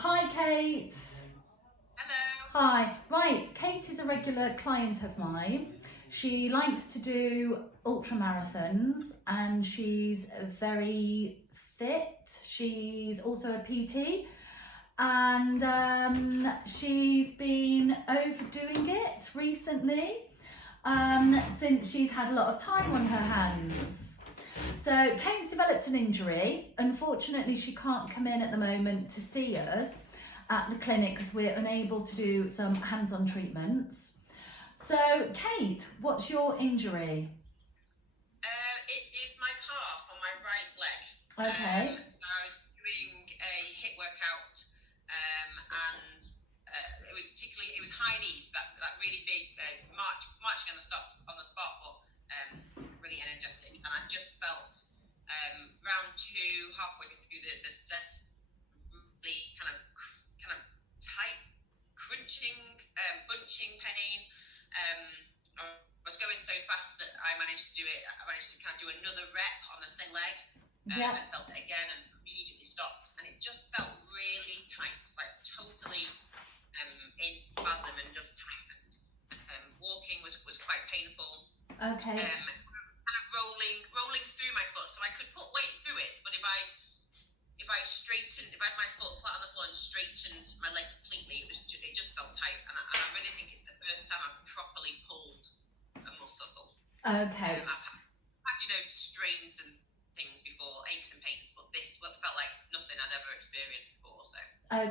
Hi, Kate. Hello. Hi. Right, Kate is a regular client of mine. She likes to do ultra marathons and she's very fit. She's also a PT and she's been overdoing it recently since she's had a lot of time on her hands. So Kate's developed an injury. Unfortunately, she can't come in at the moment to see us at the clinic because we're unable to do some hands-on treatments. So Kate, what's your injury? It is my calf on my right leg. Okay. So I was doing a hit workout, and it was high knees, that really big marching on the spot, but really energetic. And I just felt round two, halfway through the set, really kind of tight, crunching, bunching pain. I was going so fast that I managed to do it. I managed to kind of do another rep on the same leg, Yeah. and felt it again, and immediately stopped. And it just felt really tight, like totally in spasm and just tightened. Walking was quite painful. Okay. Kind of rolling through my foot, so I could put weight through it, but if I had my foot flat on the floor and straightened my leg completely, it just felt tight, and I really think it's the first time I've properly pulled a muscle. Okay. I've had strains and things before, aches and pains, but this felt like nothing I'd ever experienced before. So.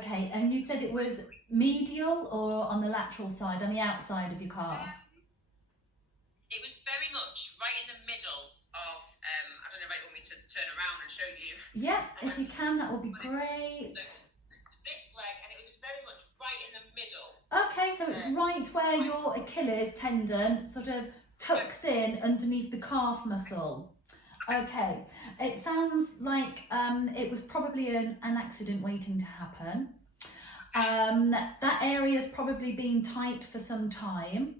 Okay, and you said it was medial or on the lateral side, on the outside of your calf? It was very much right in the middle of, I don't know if you want me to turn around and show you. Yeah, if you can, that would be great. This leg, and it was very much right in the middle. Okay, so it's right where your Achilles tendon sort of tucks in underneath the calf muscle. Okay, it sounds like it was probably an accident waiting to happen. That area's probably been tight for some time,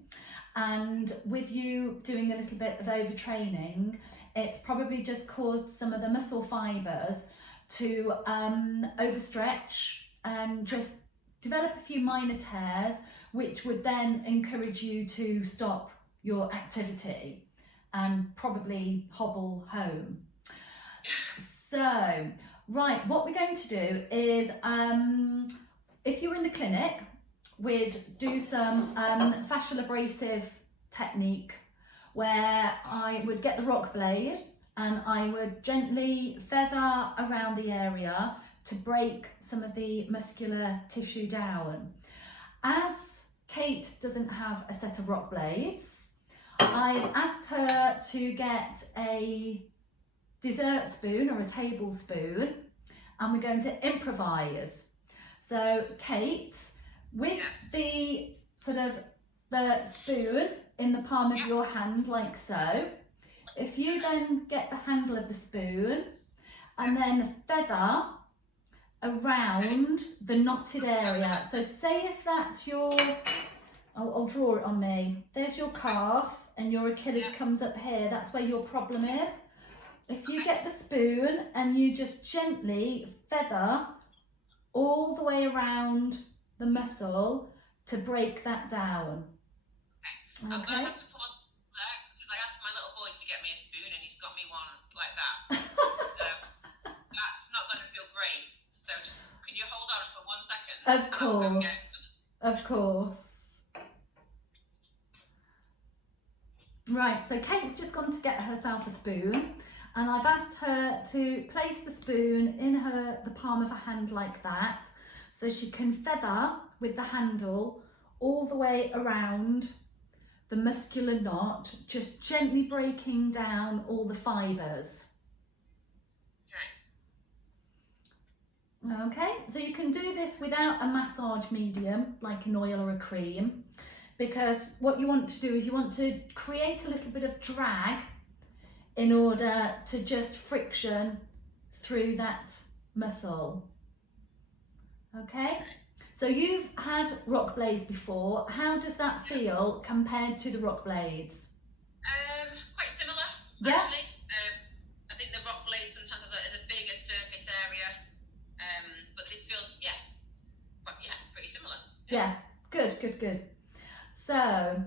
and with you doing a little bit of overtraining, it's probably just caused some of the muscle fibres to overstretch and just develop a few minor tears, which would then encourage you to stop your activity and probably hobble home. So, right, what we're going to do is, if you were in the clinic, we'd do some fascial abrasive technique where I would get the rock blade and I would gently feather around the area to break some of the muscular tissue down. As Kate doesn't have a set of rock blades, I've asked her to get a dessert spoon or a tablespoon, and we're going to improvise. So Kate, with the sort of the spoon in the palm of your hand like so, if you then get the handle of the spoon and then feather around the knotted area. So say if that's your, I'll draw it on me. There's your calf and your Achilles comes up here. That's where your problem is. If you get the spoon and you just gently feather all the way around the muscle to break that down. Okay. I'm going to have to pause there because I asked my little boy to get me a spoon and he's got me one like that. So that's not going to feel great. So just, can you hold on for 1 second? Of course. Of course. Right, so Kate's just gone to get herself a spoon, and I've asked her to place the spoon in the palm of her hand like that, so she can feather with the handle all the way around the muscular knot, just gently breaking down all the fibres. Okay, so you can do this without a massage medium, like an oil or a cream, because what you want to do is you want to create a little bit of drag in order to just friction through that muscle. Okay, so you've had rock blades before. How does that feel compared to the rock blades? Quite similar, yeah. Actually. I think the rock blade sometimes has a bigger surface area, but this feels, Yeah, good, good, good. So,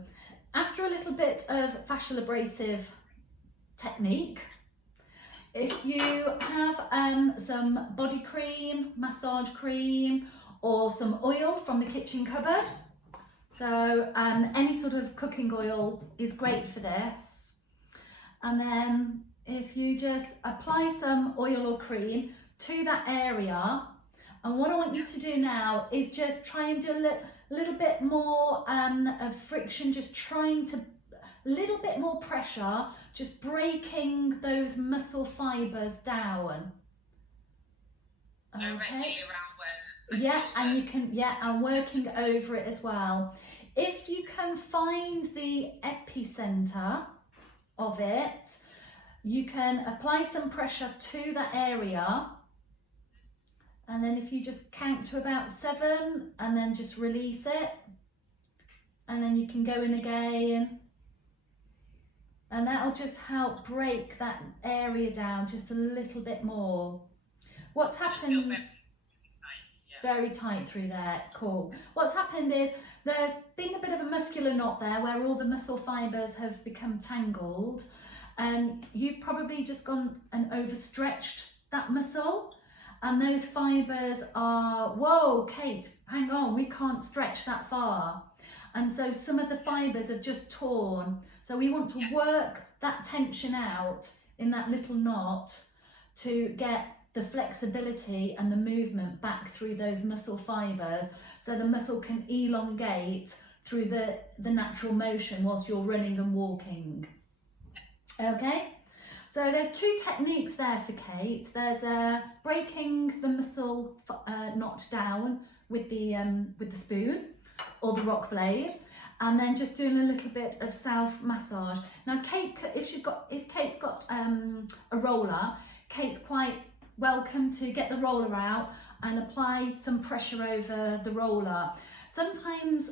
after a little bit of fascial abrasive technique, if you have some body cream, massage cream, or some oil from the kitchen cupboard, so any sort of cooking oil is great for this. And then if you just apply some oil or cream to that area, and what I want you to do now is just try and do a little bit more of friction, just trying to, a little bit more pressure, just breaking those muscle fibres down. Directly around where. Yeah, and you can, yeah, and working over it as well. If you can find the epicenter of it, you can apply some pressure to that area, and then if you just count to about 7 and then just release it, and then you can go in again, and that'll just help break that area down just a little bit more. What's happened? Very tight through there, cool. What's happened is there's been a bit of a muscular knot there where all the muscle fibres have become tangled, and you've probably just gone and overstretched that muscle, and those fibres are, whoa, Kate, hang on, we can't stretch that far. And so some of the fibres have just torn. So we want to work that tension out in that little knot to get the flexibility and the movement back through those muscle fibres, so the muscle can elongate through the natural motion whilst you're running and walking. Okay, so there's 2 techniques there for Kate. There's breaking the muscle knot down with the spoon or the rock blade, and then just doing a little bit of self massage. Now Kate, if Kate's got a roller, Kate's quite welcome to get the roller out and apply some pressure over the roller. Sometimes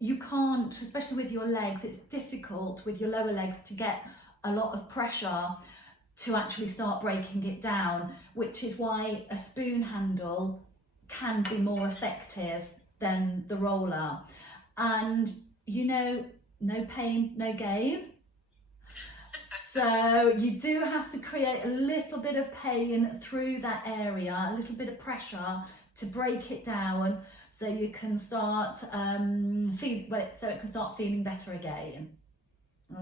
you can't, especially with your legs, it's difficult with your lower legs to get a lot of pressure to actually start breaking it down, which is why a spoon handle can be more effective than the roller. And you know, no pain, no gain. So you do have to create a little bit of pain through that area, a little bit of pressure to break it down, so you can start so it can start feeling better again.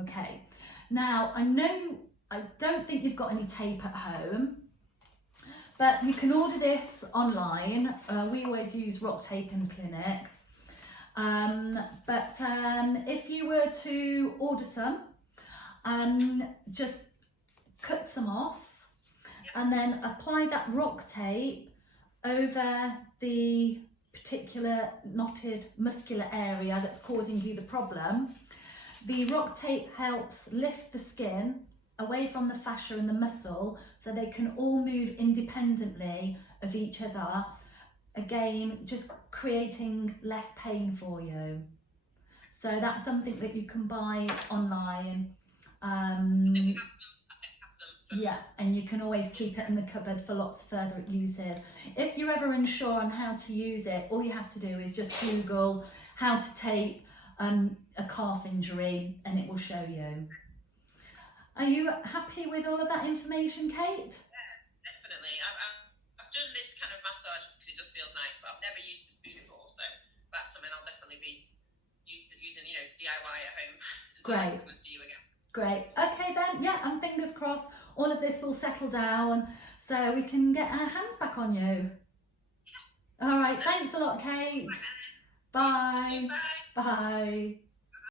Okay. Now I don't think you've got any tape at home, but you can order this online. We always use Rock Tape in the clinic. But if you were to order some, just cut some off and then apply that rock tape over the particular knotted muscular area that's causing you the problem. The rock tape helps lift the skin away from the fascia and the muscle, so they can all move independently of each other, again just creating less pain for you. So that's something that you can buy online. Yeah, and you can always keep it in the cupboard for lots of further uses. If you're ever unsure on how to use it, all you have to do is just Google how to tape a calf injury and it will show you. Are you happy with all of that information, Kate? Yeah, definitely. I've done this kind of massage because it just feels nice, but I've never used the spoon before, so that's something I'll definitely be using, you know, DIY at home. Great. Come and see you again. Great. Okay then, yeah, and fingers crossed all of this will settle down so we can get our hands back on you. All right, thanks a lot, Kate. Bye. Bye. Bye.